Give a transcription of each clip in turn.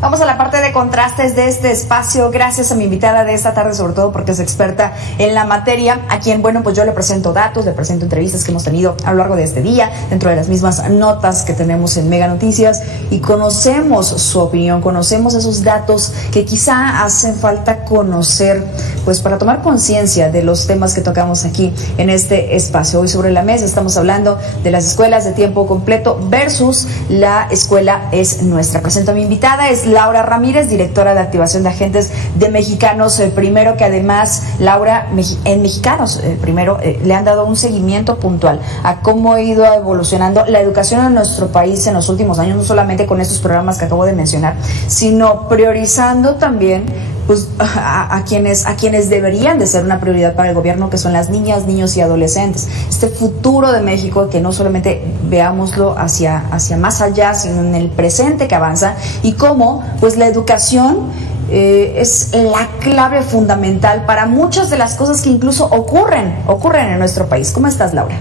Vamos a la parte de contrastes de este espacio, gracias a mi invitada de esta tarde, sobre todo porque es experta en la materia, a quien, bueno, pues yo le presento datos, le presento entrevistas que hemos tenido a lo largo de este día, dentro de las mismas notas que tenemos en Mega Noticias, y conocemos su opinión, conocemos esos datos que quizá hacen falta conocer, pues para tomar conciencia de los temas que tocamos aquí en este espacio. Hoy sobre la mesa estamos hablando de las escuelas de tiempo completo versus la escuela es nuestra. Presento a mi invitada, es Laura Ramírez, directora de activación de agentes de Mexicanos Primero, que además, Laura, en Mexicanos Primero le han dado un seguimiento puntual a cómo ha ido evolucionando la educación en nuestro país en los últimos años, no solamente con estos programas que acabo de mencionar, sino priorizando también pues a quienes deberían de ser una prioridad para el gobierno, que son las niñas, niños y adolescentes. Este futuro de México, que no solamente veámoslo hacia más allá, sino en el presente que avanza, y cómo pues la educación es la clave fundamental para muchas de las cosas que incluso ocurren en nuestro país. ¿Cómo estás, Laura?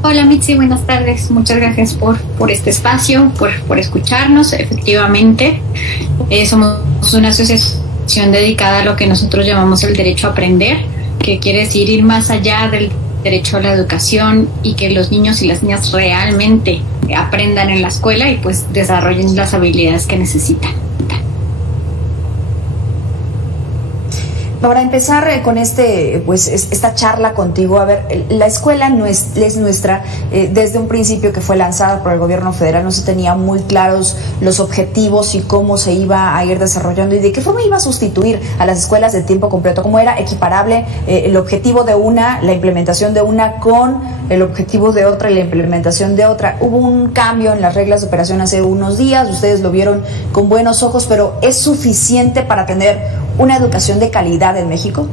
Hola Mitzi, buenas tardes. Muchas gracias por este espacio, por escucharnos. Efectivamente, somos una asociación dedicada a lo que nosotros llamamos el derecho a aprender, que quiere decir ir más allá del derecho a la educación y que los niños y las niñas realmente aprendan en la escuela y pues desarrollen las habilidades que necesitan. Para empezar con esta charla contigo, a ver, la escuela no es nuestra. Desde un principio que fue lanzada por el gobierno federal no se tenía muy claros los objetivos y cómo se iba a ir desarrollando y de qué forma iba a sustituir a las escuelas de tiempo completo, cómo era equiparable el objetivo de una, la implementación de una con el objetivo de otra y la implementación de otra. Hubo un cambio en las reglas de operación hace unos días, ustedes lo vieron con buenos ojos, pero ¿es suficiente para tener una educación de calidad en México?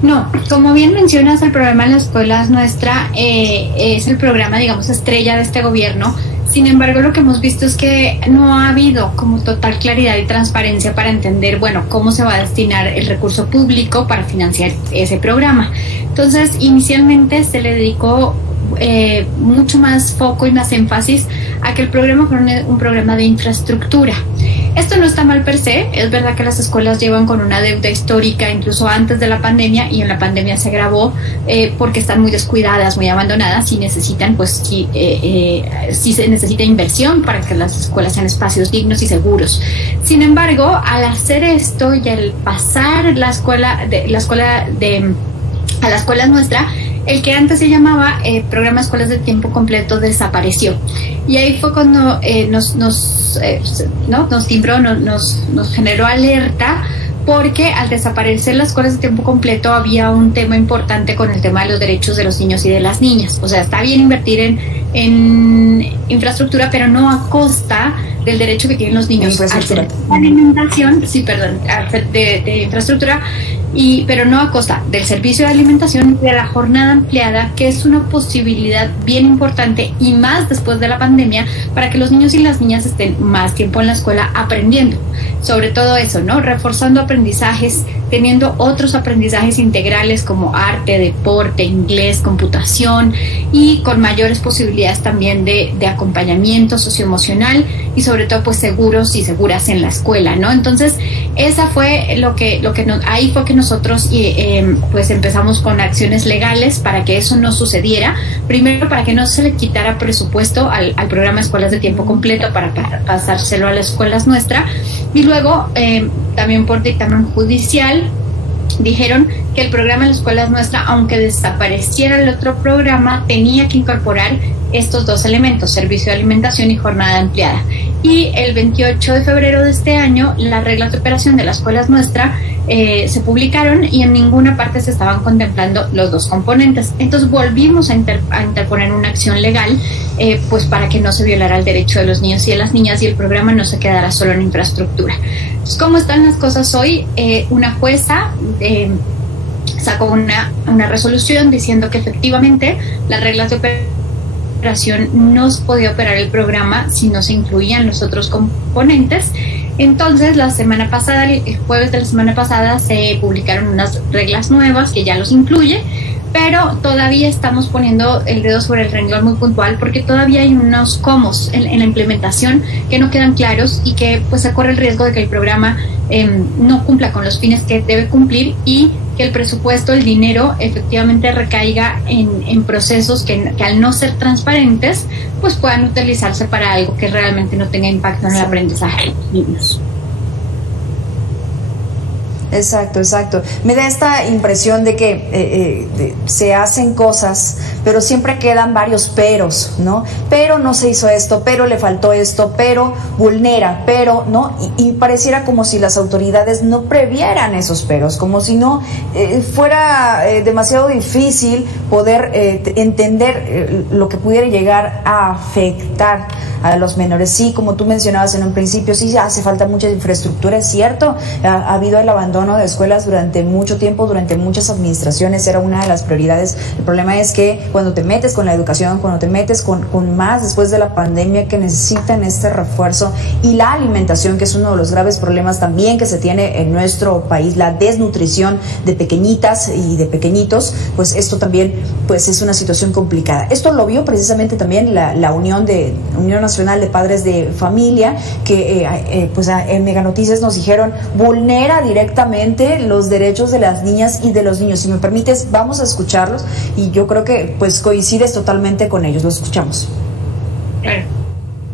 No, como bien mencionas, el programa en la escuela es nuestra, es el programa, digamos, estrella de este gobierno. Sin embargo, lo que hemos visto es que no ha habido como total claridad y transparencia para entender, bueno, cómo se va a destinar el recurso público para financiar ese programa. Entonces, inicialmente se le dedicó mucho más foco y más énfasis a que el programa fuera un programa de infraestructura. Esto no está mal per se, es verdad que las escuelas llevan con una deuda histórica incluso antes de la pandemia, y en la pandemia se agravó porque están muy descuidadas, muy abandonadas, y necesitan, pues sí se necesita inversión para que las escuelas sean espacios dignos y seguros. Sin embargo, al hacer esto y al pasar a la escuela nuestra, el que antes se llamaba programa de escuelas de tiempo completo desapareció. Y ahí fue cuando nos timbró, nos generó alerta, porque al desaparecer las escuelas de tiempo completo había un tema importante con el tema de los derechos de los niños y de las niñas. O sea, está bien invertir en infraestructura, pero no a costa del derecho que tienen los niños a la alimentación, de infraestructura, pero no a costa del servicio de alimentación y de la jornada ampliada, que es una posibilidad bien importante, y más después de la pandemia, para que los niños y las niñas estén más tiempo en la escuela aprendiendo. Sobre todo eso, ¿no? Reforzando aprendizajes, teniendo otros aprendizajes integrales como arte, deporte, inglés, computación, y con mayores posibilidades también de acompañamiento socioemocional, y sobre todo pues seguros y seguras en la escuela, ¿no? Entonces esa fue ahí fue que nosotros pues empezamos con acciones legales para que eso no sucediera. Primero, para que no se le quitara presupuesto al programa de escuelas de tiempo completo para pasárselo a las escuelas nuestra, y luego también por dictamen judicial dijeron que el programa de las escuelas nuestra, aunque desapareciera el otro programa, tenía que incorporar estos dos elementos, servicio de alimentación y jornada ampliada. Y el 28 de febrero de este año, las reglas de operación de las escuelas nuestra se publicaron, y en ninguna parte se estaban contemplando los dos componentes. Entonces volvimos a interponer una acción legal, pues para que no se violara el derecho de los niños y de las niñas, y el programa no se quedara solo en infraestructura. Entonces, ¿cómo están las cosas hoy? Una jueza sacó una resolución diciendo que efectivamente las reglas de operación no se podía operar el programa si no se incluían los otros componentes. Entonces, el jueves de la semana pasada se publicaron unas reglas nuevas que ya los incluye, pero todavía estamos poniendo el dedo sobre el renglón muy puntual porque todavía hay unos comos en la implementación que no quedan claros y que pues se corre el riesgo de que el programa no cumpla con los fines que debe cumplir y que el presupuesto, el dinero, efectivamente recaiga en procesos que al no ser transparentes, pues puedan utilizarse para algo que realmente no tenga impacto en el aprendizaje de los niños. Exacto. Me da esta impresión de que se hacen cosas, pero siempre quedan varios peros, ¿no? Pero no se hizo esto, pero le faltó esto, pero vulnera, pero, ¿no? Y pareciera como si las autoridades no previeran esos peros, como si no fuera demasiado difícil poder entender lo que pudiera llegar a afectar a los menores. Sí, como tú mencionabas en un principio, sí hace falta mucha infraestructura, es cierto, ha habido el abandono de escuelas durante mucho tiempo, durante muchas administraciones, era una de las prioridades. El problema es que cuando te metes con la educación, cuando te metes con más después de la pandemia que necesitan este refuerzo y la alimentación, que es uno de los graves problemas también que se tiene en nuestro país, la desnutrición de pequeñitas y de pequeñitos, pues esto también pues es una situación complicada. Esto lo vio precisamente también la Unión Nacional de Padres de Familia, que pues en Mega Noticias nos dijeron vulnera directamente los derechos de las niñas y de los niños. Si me permites, vamos a escucharlos y yo creo que pues coincides totalmente con ellos. Los escuchamos.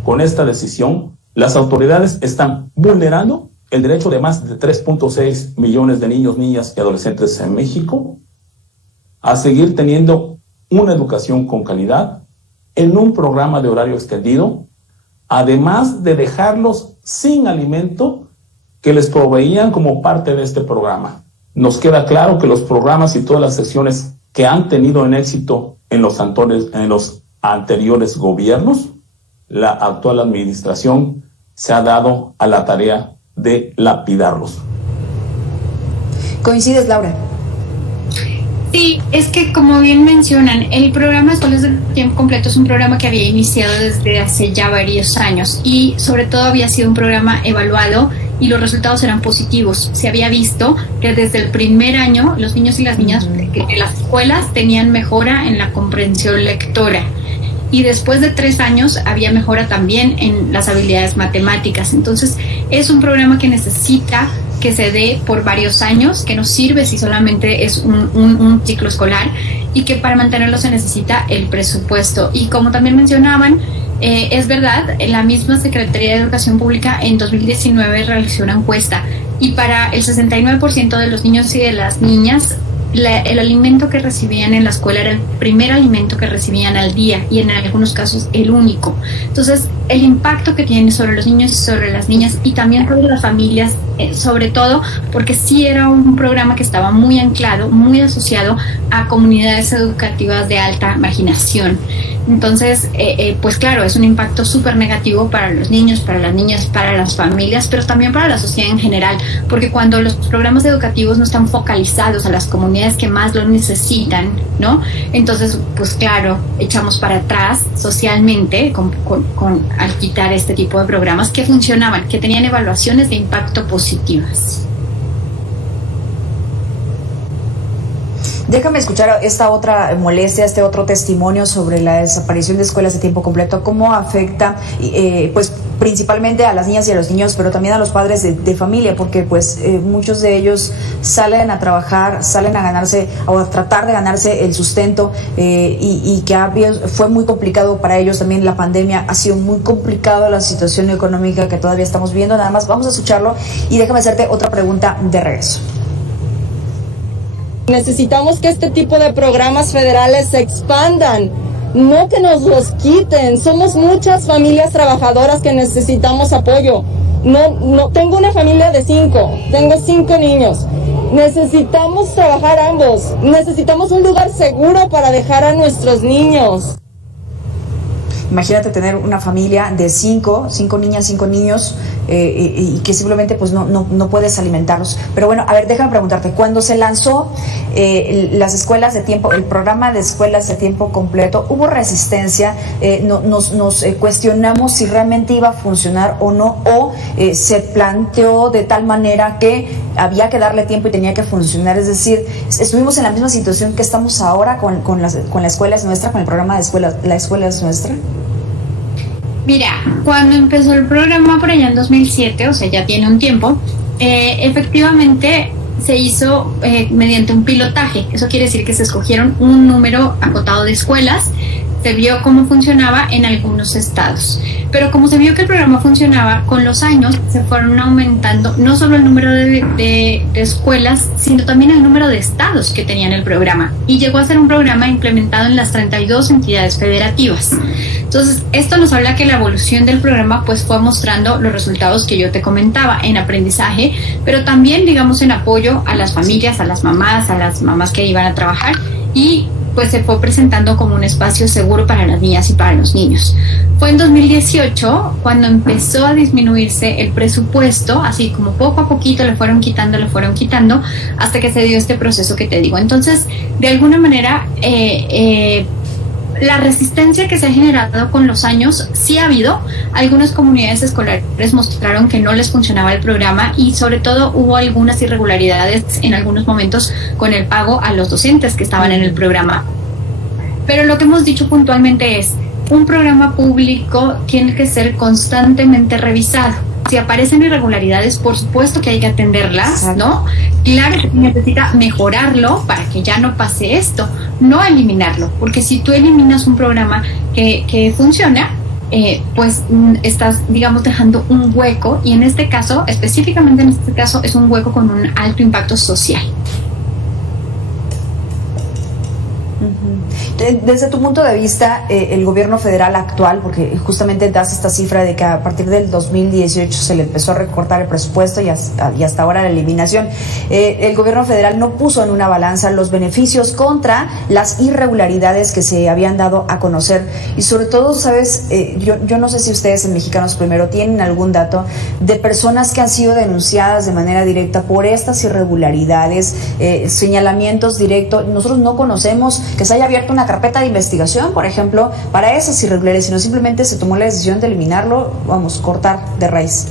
Con esta decisión, las autoridades están vulnerando el derecho de más de 3.6 millones de niños, niñas y adolescentes en México a seguir teniendo una educación con calidad en un programa de horario extendido, además de dejarlos sin alimento que les proveían como parte de este programa. Nos queda claro que los programas y todas las secciones que han tenido en éxito en los anteriores gobiernos, la actual administración se ha dado a la tarea de lapidarlos. ¿Coincides, Laura? Sí, es que como bien mencionan, el programa Escuelas de Tiempo Completo es un programa que había iniciado desde hace ya varios años y sobre todo había sido un programa evaluado y los resultados eran positivos. Se había visto que desde el primer año los niños y las niñas de las escuelas tenían mejora en la comprensión lectora y después de 3 años había mejora también en las habilidades matemáticas. Entonces es un programa que necesita que se dé por varios años, que no sirve si solamente es un ciclo escolar y que para mantenerlo se necesita el presupuesto. Y como también mencionaban, es verdad, la misma Secretaría de Educación Pública en 2019 realizó una encuesta y para el 69% de los niños y de las niñas el alimento que recibían en la escuela era el primer alimento que recibían al día y en algunos casos el único. Entonces, el impacto que tiene sobre los niños y sobre las niñas y también sobre las familias, sobre todo porque sí era un programa que estaba muy anclado, muy asociado a comunidades educativas de alta marginación. Entonces, pues claro, es un impacto súper negativo para los niños, para las niñas, para las familias, pero también para la sociedad en general, porque cuando los programas educativos no están focalizados a las comunidades que más lo necesitan, ¿no? Entonces, pues claro, echamos para atrás socialmente al quitar este tipo de programas que funcionaban, que tenían evaluaciones de impacto positivas. Déjame escuchar esta otra molestia, este otro testimonio sobre la desaparición de escuelas de tiempo completo, cómo afecta pues principalmente a las niñas y a los niños, pero también a los padres de familia, porque pues muchos de ellos salen a trabajar, salen a ganarse o a tratar de ganarse el sustento y que fue muy complicado para ellos también. La pandemia ha sido muy complicado, la situación económica que todavía estamos viendo. Nada más vamos a escucharlo y déjame hacerte otra pregunta de regreso. Necesitamos que este tipo de programas federales se expandan, no que nos los quiten. Somos muchas familias trabajadoras que necesitamos apoyo. No tengo una familia de 5, tengo 5 niños. Necesitamos trabajar ambos. Necesitamos un lugar seguro para dejar a nuestros niños. imagínate tener una familia de cinco niñas, 5 niños, y que simplemente pues no puedes alimentarlos. Pero bueno, a ver, déjame preguntarte, cuando se lanzó las escuelas de tiempo, el programa de escuelas de tiempo completo, ¿hubo resistencia? Nos cuestionamos si realmente iba a funcionar o no, o se planteó de tal manera que había que darle tiempo y tenía que funcionar. Es decir, estuvimos en la misma situación que estamos ahora con la escuela es nuestra, con el programa de escuela, la escuela es nuestra. Mira, cuando empezó el programa por allá en 2007, o sea, ya tiene un tiempo, efectivamente se hizo mediante un pilotaje. Eso quiere decir que se escogieron un número acotado de escuelas, se vio cómo funcionaba en algunos estados. Pero como se vio que el programa funcionaba, con los años se fueron aumentando no solo el número de escuelas, sino también el número de estados que tenían el programa. Y llegó a ser un programa implementado en las 32 entidades federativas. Entonces, esto nos habla que la evolución del programa pues fue mostrando los resultados que yo te comentaba en aprendizaje, pero también, digamos, en apoyo a las familias, a las mamás que iban a trabajar, y pues se fue presentando como un espacio seguro para las niñas y para los niños. Fue en 2018 cuando empezó a disminuirse el presupuesto, así como poco a poquito le fueron quitando, hasta que se dio este proceso que te digo. Entonces, de alguna manera, la resistencia que se ha generado con los años sí ha habido. Algunas comunidades escolares mostraron que no les funcionaba el programa, y sobre todo hubo algunas irregularidades en algunos momentos con el pago a los docentes que estaban en el programa. Pero lo que hemos dicho puntualmente es, un programa público tiene que ser constantemente revisado. Si aparecen irregularidades, por supuesto que hay que atenderlas, ¿no? Claro que necesita mejorarlo para que ya no pase esto, no eliminarlo, porque si tú eliminas un programa que funciona, pues estás, digamos, dejando un hueco, y en este caso, específicamente en este caso, es un hueco con un alto impacto social. Desde tu punto de vista, el gobierno federal actual, porque justamente das esta cifra de que a partir del 2018 se le empezó a recortar el presupuesto y hasta ahora la eliminación, el gobierno federal no puso en una balanza los beneficios contra las irregularidades que se habían dado a conocer. Y sobre todo, sabes, yo no sé si ustedes en Mexicanos Primero tienen algún dato de personas que han sido denunciadas de manera directa por estas irregularidades, señalamientos directos. Nosotros no conocemos que se haya abierto una carpeta de investigación, por ejemplo, para esas irregularidades, sino simplemente se tomó la decisión de eliminarlo, cortar de raíz.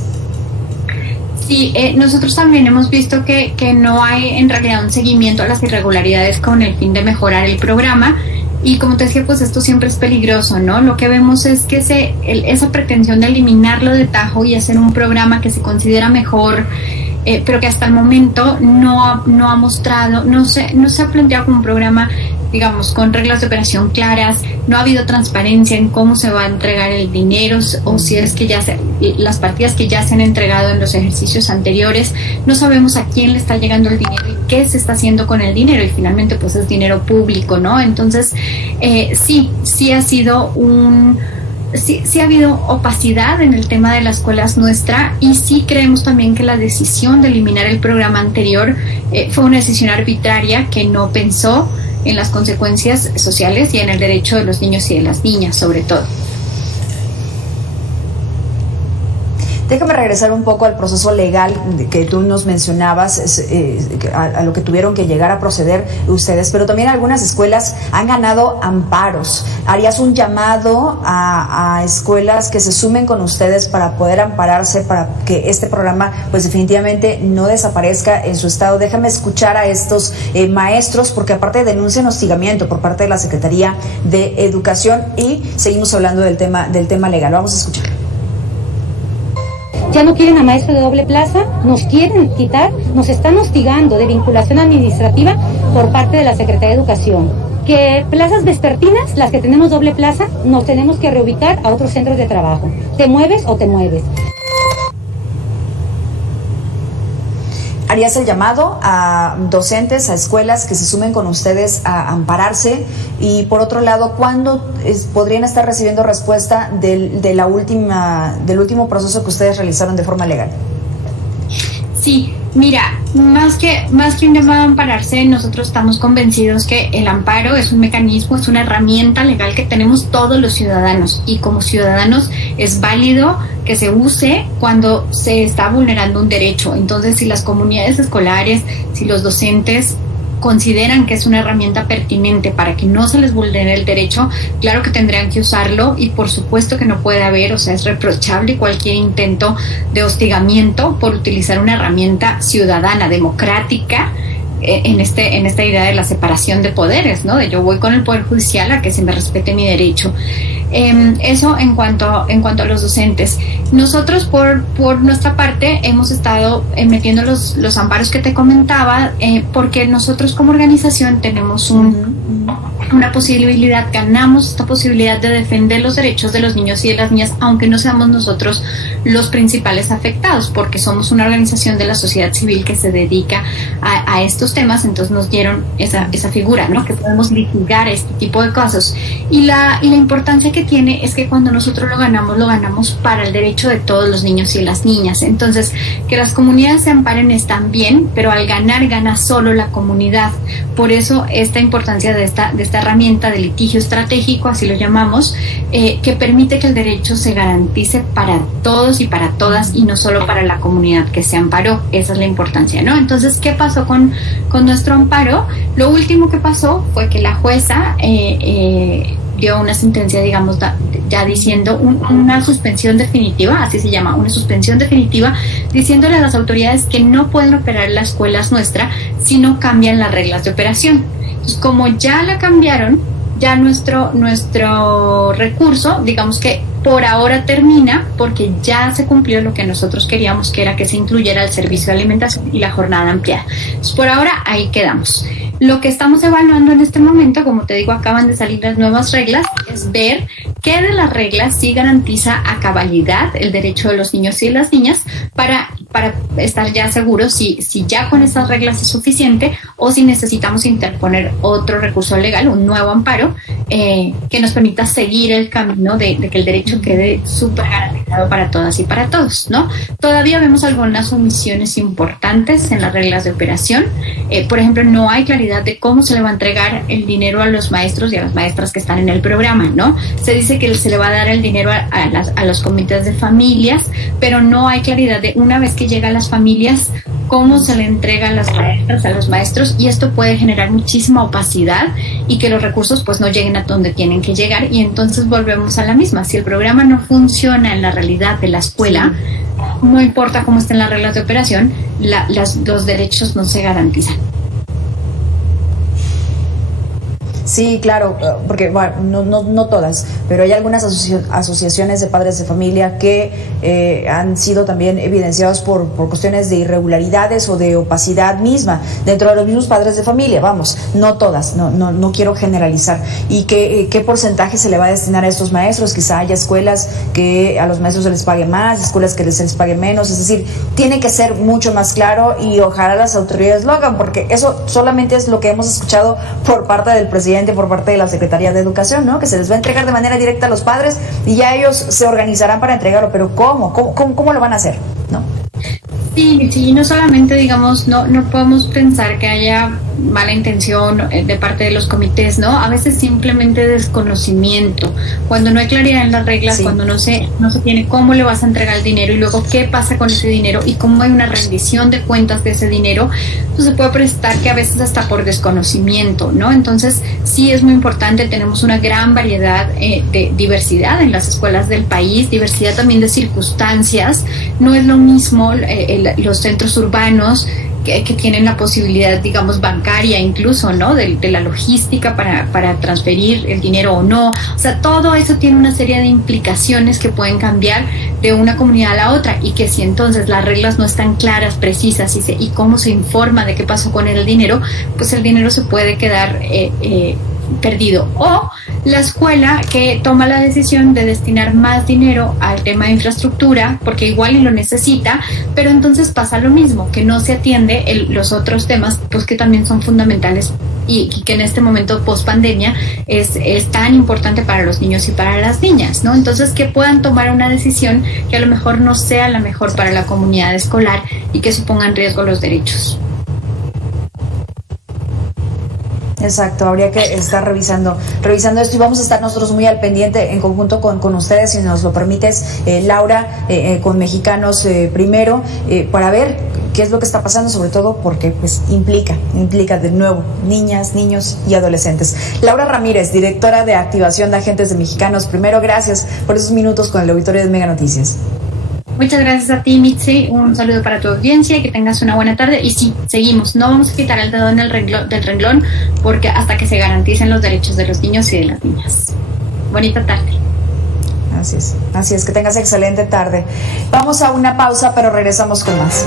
Sí, nosotros también hemos visto que no hay en realidad un seguimiento a las irregularidades con el fin de mejorar el programa. Y como te decía, pues esto siempre es peligroso, ¿no? Lo que vemos es que esa pretensión de eliminarlo de tajo y hacer un programa que se considera mejor, pero que hasta el momento no ha mostrado, no se ha planteado como un programa, digamos, con reglas de operación claras. No ha habido transparencia en cómo se va a entregar el dinero, o si es que las partidas que ya se han entregado en los ejercicios anteriores. No sabemos a quién le está llegando el dinero y qué se está haciendo con el dinero, y finalmente pues es dinero público, ¿no? Entonces, sí ha sido sí ha habido opacidad en el tema de las escuelas nuestra, y sí creemos también que la decisión de eliminar el programa anterior fue una decisión arbitraria que no pensó en las consecuencias sociales y en el derecho de los niños y de las niñas, sobre todo. Déjame regresar un poco al proceso legal que tú nos mencionabas, a lo que tuvieron que llegar a proceder ustedes, pero también algunas escuelas han ganado amparos. ¿Harías un llamado a escuelas que se sumen con ustedes para poder ampararse, para que este programa pues definitivamente no desaparezca en su estado? Déjame escuchar a estos maestros, porque aparte denuncian hostigamiento por parte de la Secretaría de Educación, y seguimos hablando del tema legal. Vamos a escuchar. Ya no quieren a maestros de doble plaza, nos quieren quitar, nos están hostigando de vinculación administrativa por parte de la Secretaría de Educación. Que plazas vespertinas, las que tenemos doble plaza, nos tenemos que reubicar a otros centros de trabajo. ¿Te mueves o te mueves? ¿Harías el llamado a docentes, a escuelas que se sumen con ustedes a ampararse? Y por otro lado, ¿cuándo podrían estar recibiendo respuesta del último proceso que ustedes realizaron de forma legal? Sí, Mira, más que un llamado a ampararse, nosotros estamos convencidos que el amparo es un mecanismo, es una herramienta legal que tenemos todos los ciudadanos, y como ciudadanos es válido que se use cuando se está vulnerando un derecho. Entonces, si las comunidades escolares, si los docentes consideran que es una herramienta pertinente para que no se les vulnere el derecho, claro que tendrían que usarlo, y por supuesto que no puede haber, o sea, es reprochable cualquier intento de hostigamiento por utilizar una herramienta ciudadana, democrática, en esta idea de la separación de poderes, ¿no? De yo voy con el Poder Judicial a que se me respete mi derecho. Eso en cuanto a los docentes. Nosotros por nuestra parte hemos estado metiendo los amparos que te comentaba, porque nosotros como organización tenemos una posibilidad, ganamos esta posibilidad de defender los derechos de los niños y de las niñas, aunque no seamos nosotros los principales afectados, porque somos una organización de la sociedad civil que se dedica a estos temas. Entonces nos dieron esa figura, ¿no? Que podemos litigar este tipo de casos, y la importancia que tiene es que cuando nosotros lo ganamos para el derecho de todos los niños y las niñas. Entonces, que las comunidades se amparen están bien, pero al gana solo la comunidad. Por eso esta importancia de esta herramienta de litigio estratégico, así lo llamamos, que permite que el derecho se garantice para todos y para todas, y no solo para la comunidad que se amparó. Esa es la importancia, ¿no? Entonces, ¿qué pasó con nuestro amparo? Lo último que pasó fue que la jueza dio una sentencia, digamos, ya diciendo una suspensión definitiva, así se llama, una suspensión definitiva, diciéndole a las autoridades que no pueden operar la escuela nuestra si no cambian las reglas de operación. Entonces, como ya la cambiaron, ya nuestro recurso, digamos que por ahora termina, porque ya se cumplió lo que nosotros queríamos, que era que se incluyera el servicio de alimentación y la jornada ampliada. Entonces, por ahora ahí quedamos. Lo que estamos evaluando en este momento, como te digo, acaban de salir las nuevas reglas, es ver qué de las reglas sí garantiza a cabalidad el derecho de los niños y las niñas, para estar ya seguros si ya con esas reglas es suficiente, o si necesitamos interponer otro recurso legal, un nuevo amparo, que nos permita seguir el camino de que el derecho quede súper garantizado para todas y para todos, ¿no? Todavía vemos algunas omisiones importantes en las reglas de operación. Por ejemplo, no hay claridad de cómo se le va a entregar el dinero a los maestros y a las maestras que están en el programa, ¿no? Se dice que se le va a dar el dinero a los comités de familias, pero no hay claridad de, una vez que llega a las familias, cómo se le entrega a las maestras, a los maestros, y esto puede generar muchísima opacidad y que los recursos pues no lleguen a donde tienen que llegar, y entonces volvemos a la misma. Si el programa no funciona en la realidad de la escuela, no importa cómo estén las reglas de operación, los derechos no se garantizan. Sí, claro, porque bueno, no todas, pero hay algunas asociaciones de padres de familia que han sido también evidenciados por cuestiones de irregularidades o de opacidad misma dentro de los mismos padres de familia. Vamos, no todas, no quiero generalizar. ¿Y qué porcentaje se le va a destinar a estos maestros? Quizá haya escuelas que a los maestros se les pague más, escuelas que se les pague menos. Es decir, tiene que ser mucho más claro, y ojalá las autoridades lo hagan, porque eso solamente es lo que hemos escuchado por parte del presidente, por parte de la Secretaría de Educación, ¿no? Que se les va a entregar de manera directa a los padres y ya ellos se organizarán para entregarlo. Pero ¿cómo lo van a hacer? ¿No? Sí, no solamente, digamos, no podemos pensar que haya mala intención de parte de los comités, ¿no? A veces simplemente desconocimiento, cuando no hay claridad en las reglas, sí. Cuando no se tiene cómo le vas a entregar el dinero, y luego qué pasa con ese dinero, y cómo hay una rendición de cuentas de ese dinero, pues se puede prestar que a veces hasta por desconocimiento, ¿no? Entonces sí es muy importante. Tenemos una gran variedad de diversidad en las escuelas del país, diversidad también de circunstancias. No es lo mismo los centros urbanos que tienen la posibilidad, digamos, bancaria incluso, ¿no? De la logística para transferir el dinero o no. O sea, todo eso tiene una serie de implicaciones que pueden cambiar de una comunidad a la otra, y que si entonces las reglas no están claras, precisas, y cómo se informa de qué pasó con el dinero, pues el dinero se puede quedar perdido. O la escuela que toma la decisión de destinar más dinero al tema de infraestructura, porque igual y lo necesita, pero entonces pasa lo mismo, que no se atiende los otros temas, pues que también son fundamentales y que en este momento post pandemia es tan importante para los niños y para las niñas, ¿no? Entonces, que puedan tomar una decisión que a lo mejor no sea la mejor para la comunidad escolar y que suponga en riesgo los derechos. Exacto, habría que estar revisando esto, y vamos a estar nosotros muy al pendiente en conjunto con ustedes, si nos lo permites, Laura, con Mexicanos Primero, para ver qué es lo que está pasando, sobre todo porque pues implica de nuevo niñas, niños y adolescentes. Laura Ramírez, directora de activación de agentes de Mexicanos Primero, gracias por esos minutos con el auditorio de Mega Noticias. Muchas gracias a ti, Mitzi. Un saludo para tu audiencia y que tengas una buena tarde. Y sí, seguimos. No vamos a quitar el dedo del renglón porque hasta que se garanticen los derechos de los niños y de las niñas. Bonita tarde. Así es. Que tengas excelente tarde. Vamos a una pausa, pero regresamos con más.